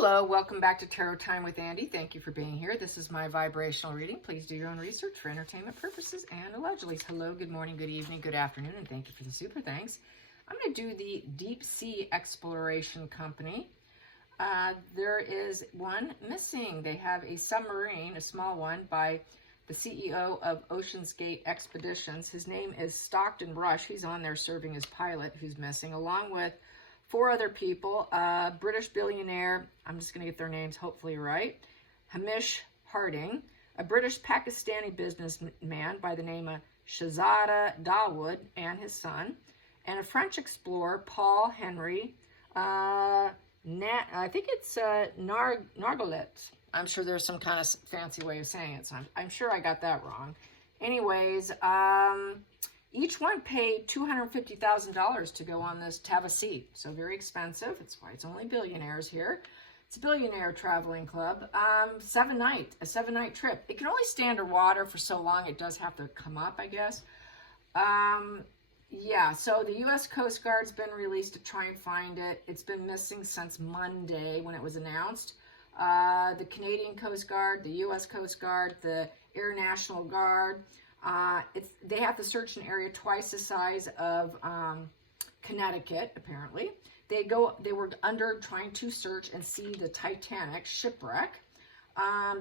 Hello, welcome back to Tarot Time with Andy. Thank you for being here. This is my vibrational reading. Please do your own research for entertainment purposes and allegedly. Hello, good morning, good evening, good afternoon, and thank you for the super thanks. I'm going to do the Deep Sea Exploration Company. There is one missing. They have a submarine, a small one, by the CEO of Ocean's Gate Expeditions. His name is Stockton Rush. He's on there serving as pilot, who's missing, along with 4 other people. British billionaire, I'm just going to get their names hopefully right, Hamish Harding, a British Pakistani businessman by the name of Shahzada Dawood and his son, and a French explorer, Paul Henry, I think it's Nargolet. I'm sure there's some kind of fancy way of saying it, so I'm sure I got that wrong. Anyways, each one paid $250,000 to go on this, to have a seat. So very expensive. That's why it's only billionaires here. It's a billionaire traveling club. A 7-night trip. It can only stay underwater for so long. It does have to come up, I guess. Yeah, so the U.S. Coast Guard's been released to try and find it. It's been missing since Monday when it was announced. The Canadian Coast Guard, the U.S. Coast Guard, the Air National Guard. They have to search an area twice the size of Connecticut, apparently. They were under trying to search and see the Titanic shipwreck.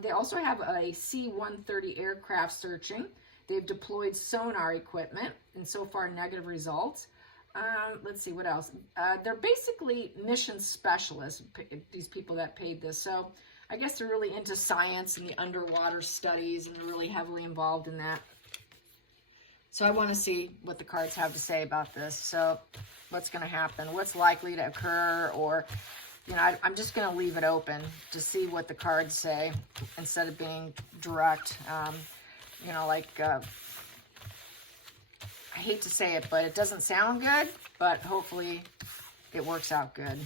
They also have a C-130 aircraft searching. They've deployed sonar equipment, and so far negative results. Let's see, what else? They're basically mission specialists, these people that paid this. So I guess they're really into science and the underwater studies, and they're really heavily involved in that. So I want to see what the cards have to say about this. So what's going to happen? What's likely to occur? Or, you know, I'm just going to leave it open to see what the cards say instead of being direct. You know, like, I hate to say it, but it doesn't sound good, but hopefully it works out good.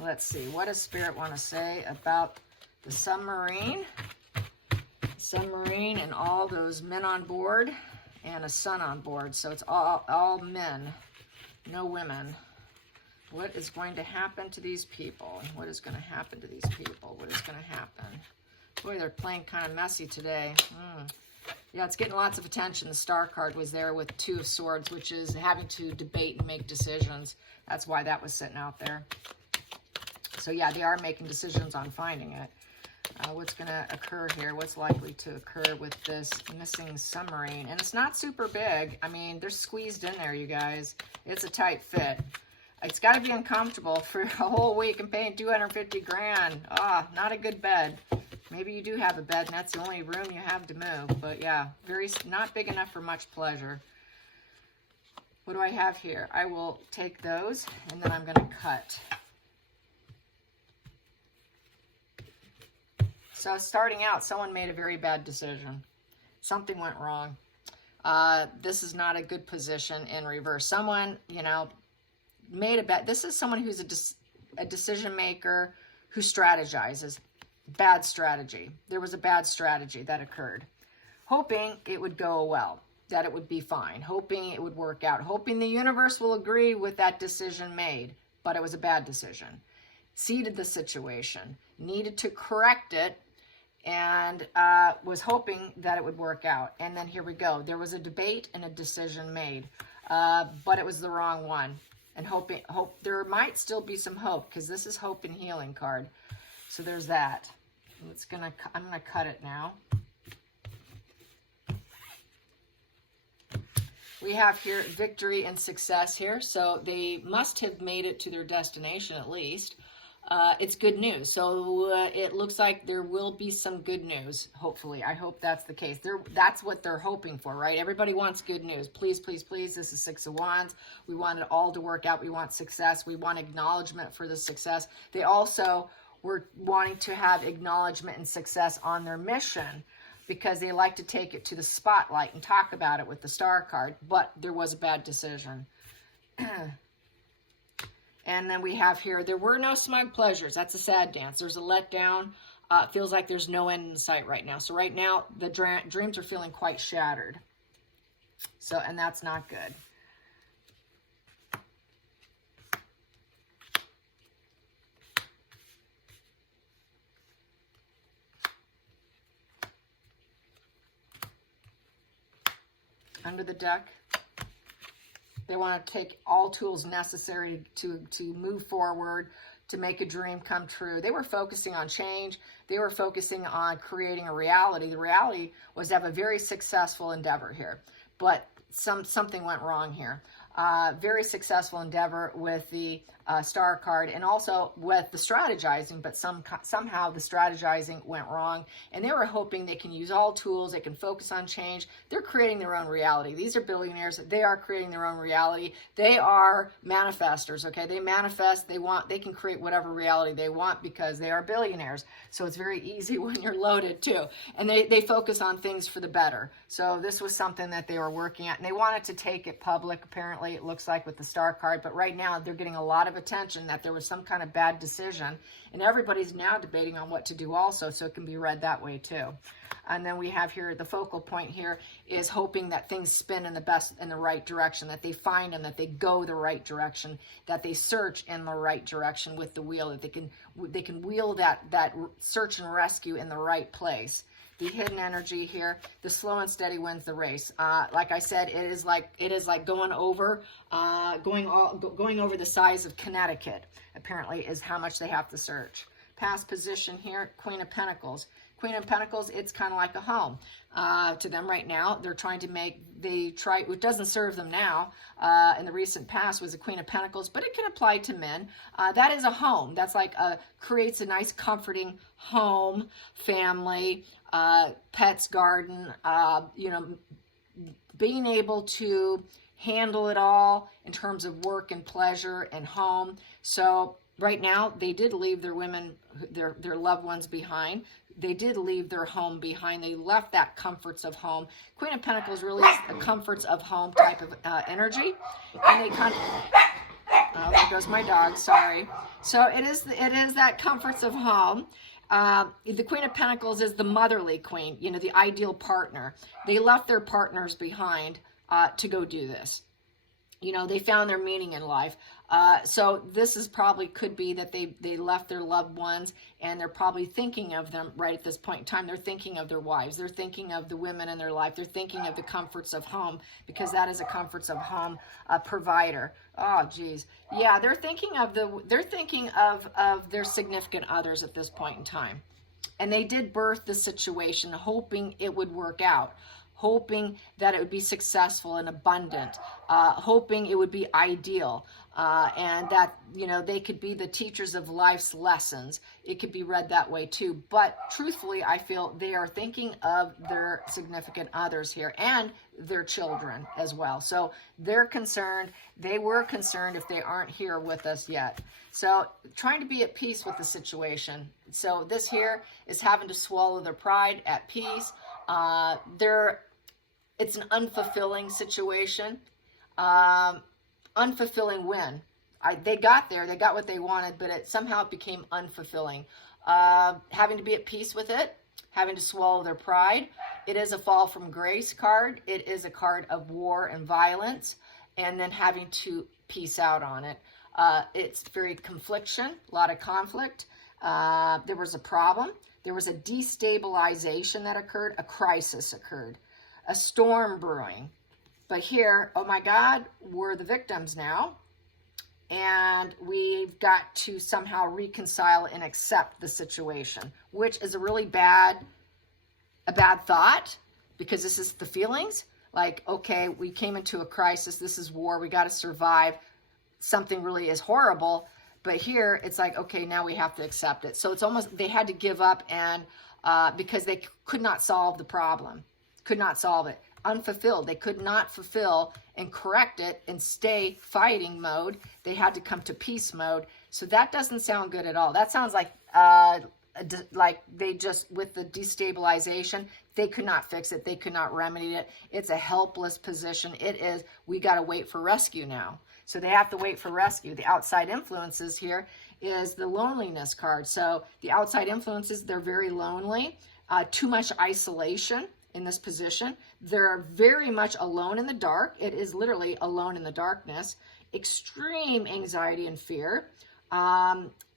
Let's see. What does Spirit want to say about the submarine? Submarine and all those men on board and a son on board. So it's all men, no women. What is going to happen to these people? What is going to happen to these people? What is going to happen? Boy, they're playing kind of messy today. Yeah, it's getting lots of attention. The Star card was there with 2 of Swords, which is having to debate and make decisions. That's why that was sitting out there. So yeah, they are making decisions on finding it. What's going to occur here? What's likely to occur with this missing submarine? And it's not super big. I mean, they're squeezed in there, you guys. It's a tight fit. It's got to be uncomfortable for a whole week and paying $250 grand. Not a good bed. Maybe you do have a bed and that's the only room you have to move. But yeah, not big enough for much pleasure. What do I have here? I will take those and then I'm going to cut. So starting out, someone made a very bad decision. Something went wrong. This is not a good position in reverse. Someone, you know, made a bad... This is someone who's a decision maker who strategizes. Bad strategy. There was a bad strategy that occurred. Hoping it would go well, that it would be fine. Hoping it would work out. Hoping the universe will agree with that decision made. But it was a bad decision. Seeded the situation. Needed to correct it. And was hoping that it would work out. And then here we go. There was a debate and a decision made. But it was the wrong one. And hope there might still be some hope, because this is Hope and Healing card. So there's that. I'm gonna cut it now. We have here victory and success here. So they must have made it to their destination at least. It's good news. So it looks like there will be some good news, hopefully. I hope that's the case. That's what they're hoping for, right? Everybody wants good news. Please, please, please. This is 6 of Wands. We want it all to work out. We want success. We want acknowledgement for the success. They also were wanting to have acknowledgement and success on their mission because they like to take it to the spotlight and talk about it with the Star card. But there was a bad decision. And then we have here, there were no smug pleasures. That's a sad dance. There's a letdown. It feels like there's no end in sight right now. So right now, the dreams are feeling quite shattered. So, and that's not good. under the deck. They want to take all tools necessary to move forward, to make a dream come true. They were focusing on change. They were focusing on creating a reality. The reality was to have a very successful endeavor here, but something went wrong here. Very successful endeavor with the star card, and also with the strategizing, but somehow the strategizing went wrong, and they were hoping they can use all tools, they can focus on change. They're creating their own reality. These are billionaires. They are creating their own reality. They are manifestors, okay? They manifest, they can create whatever reality they want because they are billionaires. So it's very easy when you're loaded too. And they focus on things for the better. So this was something that they were working at, and they wanted to take it public, apparently, it looks like, with the star card. But right now they're getting a lot of attention that there was some kind of bad decision, and everybody's now debating on what to do also, so it can be read that way too. And then we have here, the focal point here is hoping that things spin in the right direction, that they find them, that they go the right direction, that they search in the right direction with the wheel, that they can wheel that search and rescue in the right place. The hidden energy here, the slow and steady wins the race. Like I said, it is like going over the size of Connecticut, apparently, is how much they have to search. Past position here, Queen of Pentacles. Queen of Pentacles, it's kind of like a home to them right now. They're trying to it doesn't serve them now. In the recent past was the Queen of Pentacles, but it can apply to men. That is a home. That's like creates a nice, comforting home, family, pets, garden, being able to handle it all in terms of work and pleasure and home. So right now, they did leave their women, their loved ones behind. They did leave their home behind. They left that comforts of home. Queen of Pentacles really is a comforts of home type of energy. And they kind of, oh, there goes my dog, sorry. So it is that comforts of home. The Queen of Pentacles is the motherly queen, the ideal partner. They left their partners behind to go do this. They found their meaning in life. So this is probably could be that they left their loved ones, and they're probably thinking of them right at this point in time. They're thinking of their wives. They're thinking of the women in their life. They're thinking of the comforts of home, because that is a comforts of home provider. Oh, geez. Yeah, they're thinking of their significant others at this point in time. And they did birth the situation, hoping it would work out, hoping that it would be successful and abundant, hoping it would be ideal, and that, they could be the teachers of life's lessons. It could be read that way too. But truthfully, I feel they are thinking of their significant others here and their children as well. So they're concerned. They were concerned if they aren't here with us yet. So trying to be at peace with the situation. So this here is having to swallow their pride, at peace. It's an unfulfilling situation. Unfulfilling win. They got there, they got what they wanted, but somehow it became unfulfilling. Having to be at peace with it, having to swallow their pride. It is a fall from grace card. It is a card of war and violence, and then having to peace out on it. It's very confliction, a lot of conflict. There was a problem. There was a destabilization that occurred. A crisis occurred. A storm brewing. But here, oh my God, we're the victims now. And we've got to somehow reconcile and accept the situation, which is a bad thought, because this is the feelings. Like, okay, we came into a crisis. This is war. We got to survive. Something really is horrible. But here, it's like, okay, now we have to accept it. So it's almost, they had to give up, and because they could not solve the problem. Could not solve it. Unfulfilled. They could not fulfill and correct it and stay fighting mode. They had to come to peace mode. So that doesn't sound good at all. That sounds like they just, with the destabilization, they could not fix it. They could not remedy it. It's a helpless position. It is, we got to wait for rescue now. So they have to wait for rescue. The outside influences here is the loneliness card. So the outside influences, they're very lonely. Too much isolation in this position. They're very much alone in the dark. It is literally alone in the darkness. Extreme anxiety and fear.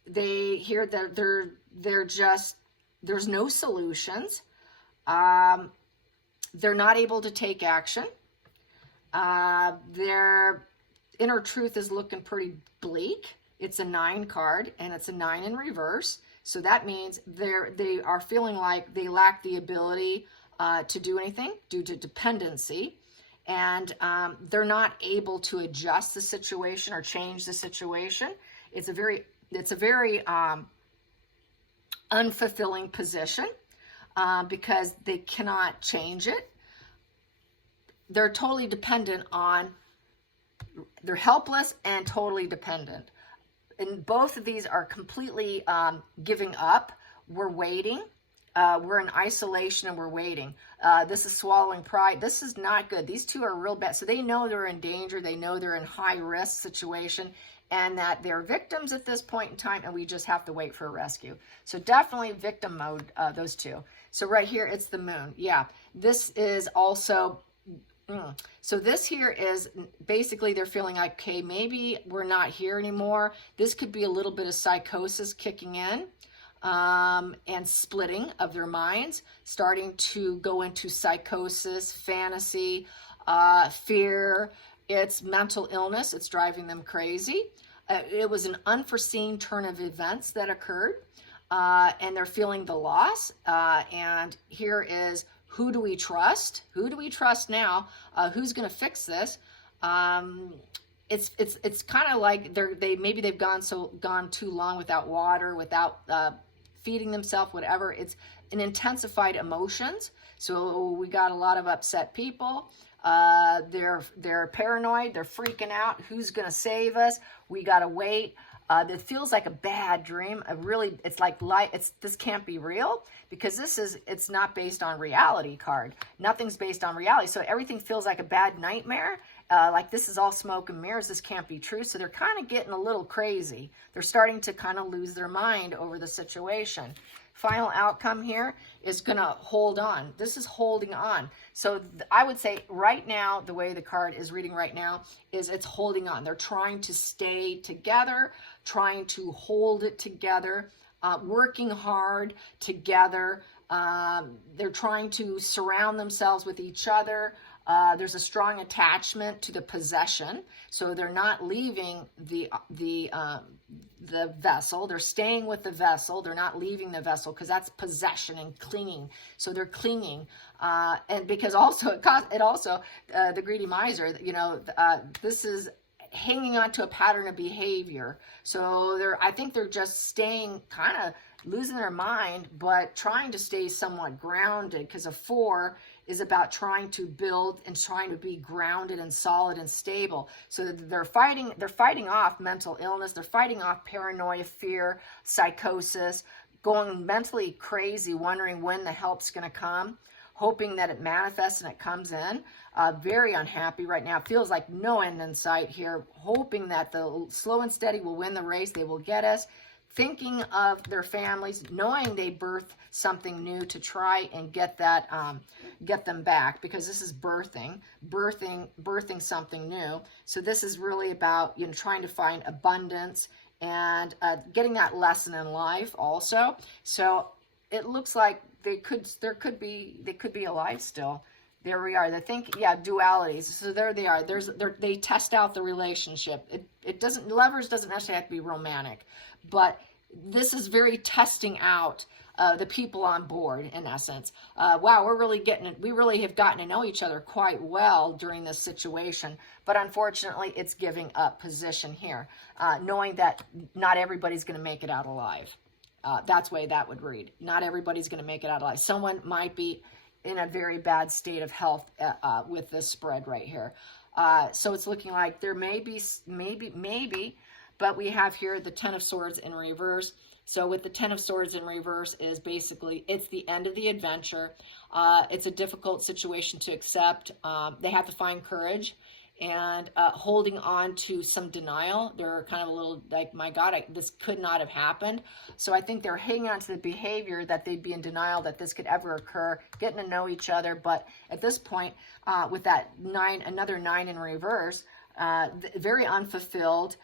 They hear that they're just, there's no solutions. They're not able to take action. Their inner truth is looking pretty bleak. It's a 9 card, and it's a 9 in reverse. So that means they are feeling like they lack the ability to do anything due to dependency. And they're not able to adjust the situation or change the situation. It's a very unfulfilling position because they cannot change it. They're totally dependent on, they're helpless and totally dependent. And both of these are completely giving up. We're waiting. We're in isolation and we're waiting. This is swallowing pride. This is not good. These two are real bad. So they know they're in danger. They know they're in high risk situation and that they're victims at this point in time, and we just have to wait for a rescue. So definitely victim mode, those two. So right here, it's the moon. Yeah, this is also... So this here is basically they're feeling like, okay, maybe we're not here anymore. This could be a little bit of psychosis kicking in and splitting of their minds, starting to go into psychosis, fantasy, fear. It's mental illness. It's driving them crazy. It was an unforeseen turn of events that occurred, and they're feeling the loss. And here is, who do we trust? Who do we trust now? Who's going to fix this? It's kind of like maybe they've gone too long without water, without feeding themselves, whatever. It's an intensified emotions. So we got a lot of upset people. They're paranoid. They're freaking out. Who's going to save us? We got to wait. It feels like a bad dream. It's like this can't be real, because it's not based on reality card. Nothing's based on reality. So everything feels like a bad nightmare. Like this is all smoke and mirrors. This can't be true. So they're kind of getting a little crazy. They're starting to kind of lose their mind over the situation. Final outcome here is going to hold on. This is holding on. So I would say right now, the way the card is reading right now is it's holding on. They're trying to stay together, trying to hold it together, working hard together. They're trying to surround themselves with each other. There's a strong attachment to the possession, so they're not leaving the vessel. They're staying with the vessel. They're not leaving the vessel, because that's possession and clinging. So they're clinging, and because also the greedy miser, this is hanging on to a pattern of behavior. So I think they're just staying, kind of losing their mind, but trying to stay somewhat grounded, because a 4 is about trying to build and trying to be grounded and solid and stable. So they're fighting off mental illness. They're fighting off paranoia, fear, psychosis, going mentally crazy, wondering when the help's going to come, hoping that it manifests and it comes in. Very unhappy right now. Feels like no end in sight here, hoping that the slow and steady will win the race. They will get us. Thinking of their families, knowing they birthed something new to try and get them back, because this is birthing something new. So this is really about trying to find abundance and getting that lesson in life also. So it looks like they could be alive still. There we are. Dualities. So there they are. They test out the relationship. Lovers doesn't necessarily have to be romantic, but this is very testing out the people on board, in essence. Wow, we really have gotten to know each other quite well during this situation, but unfortunately it's giving up position here, knowing that not everybody's going to make it out alive. That's the way that would read. Not everybody's going to make it out alive. Someone might be in a very bad state of health with this spread right here. So it's looking like there may be, but we have here the 10 of Swords in reverse. So with the 10 of Swords in reverse is basically, it's the end of the adventure. It's a difficult situation to accept. They have to find courage and holding on to some denial. They're kind of a little like, my God, this could not have happened. So I think they're hanging on to the behavior that they'd be in denial that this could ever occur, getting to know each other. But at this point, with that 9, another 9 in reverse, very unfulfilled.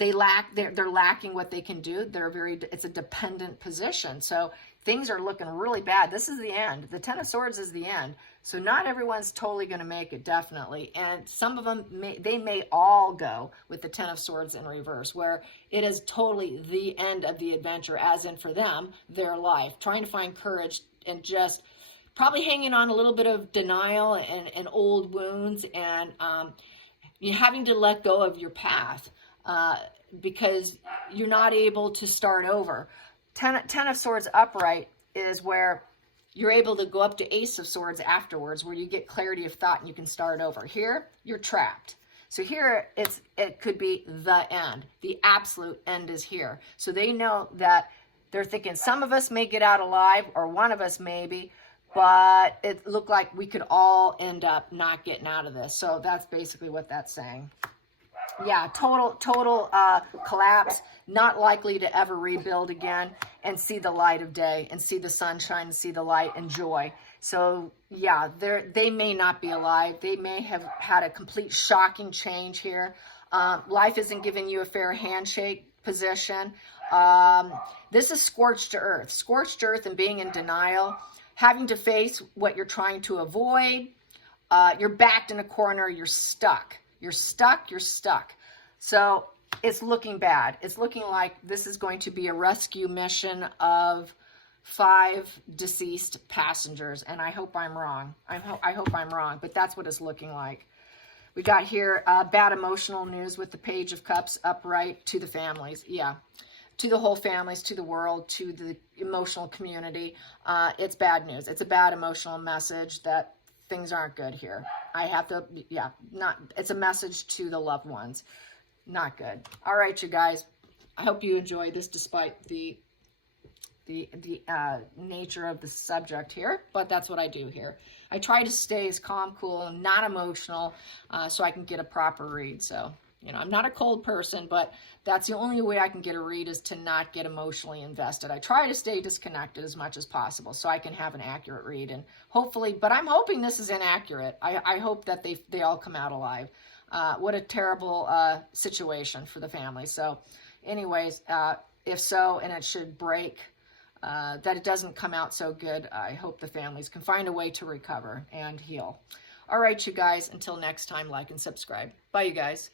they're lacking what they can do. It's a dependent position. So things are looking really bad. This is the end. The Ten of Swords is the end. So not everyone's totally going to make it, definitely. And some of them, they may all go with the Ten of Swords in reverse, where it is totally the end of the adventure, as in for them, their life. Trying to find courage and just probably hanging on a little bit of denial and old wounds, and you're having to let go of your path because you're not able to start over. Ten of Swords upright is where you're able to go up to Ace of Swords afterwards, where you get clarity of thought and you can start over. Here, you're trapped. So here, it could be the end. The absolute end is here. So they know that they're thinking some of us may get out alive, or one of us maybe, but it looked like we could all end up not getting out of this. So that's basically what that's saying. Yeah, total collapse, not likely to ever rebuild again and see the light of day and see the sunshine and see the light and joy. So yeah, they may not be alive. They may have had a complete shocking change here. Life isn't giving you a fair handshake position. This is scorched earth and being in denial, having to face what you're trying to avoid. You're backed in a corner. You're stuck. You're stuck. So it's looking bad. It's looking like this is going to be a rescue mission of 5 deceased passengers. And I hope I'm wrong. I hope I'm wrong, but that's what it's looking like. We got here bad emotional news with the Page of Cups upright to the families. Yeah, to the whole families, to the world, to the emotional community. It's bad news. It's a bad emotional message that things aren't good here. It's a message to the loved ones. Not good. All right, you guys. I hope you enjoyed this despite the nature of the subject here, but that's what I do here. I try to stay as calm, cool, and not emotional so I can get a proper read. So, you know, I'm not a cold person, but that's the only way I can get a read, is to not get emotionally invested. I try to stay disconnected as much as possible so I can have an accurate read, and hopefully, but I'm hoping this is inaccurate. I hope that they all come out alive. What a terrible situation for the family. So anyways, if so, and it should break, that it doesn't come out so good, I hope the families can find a way to recover and heal. All right, you guys, until next time, like and subscribe. Bye, you guys.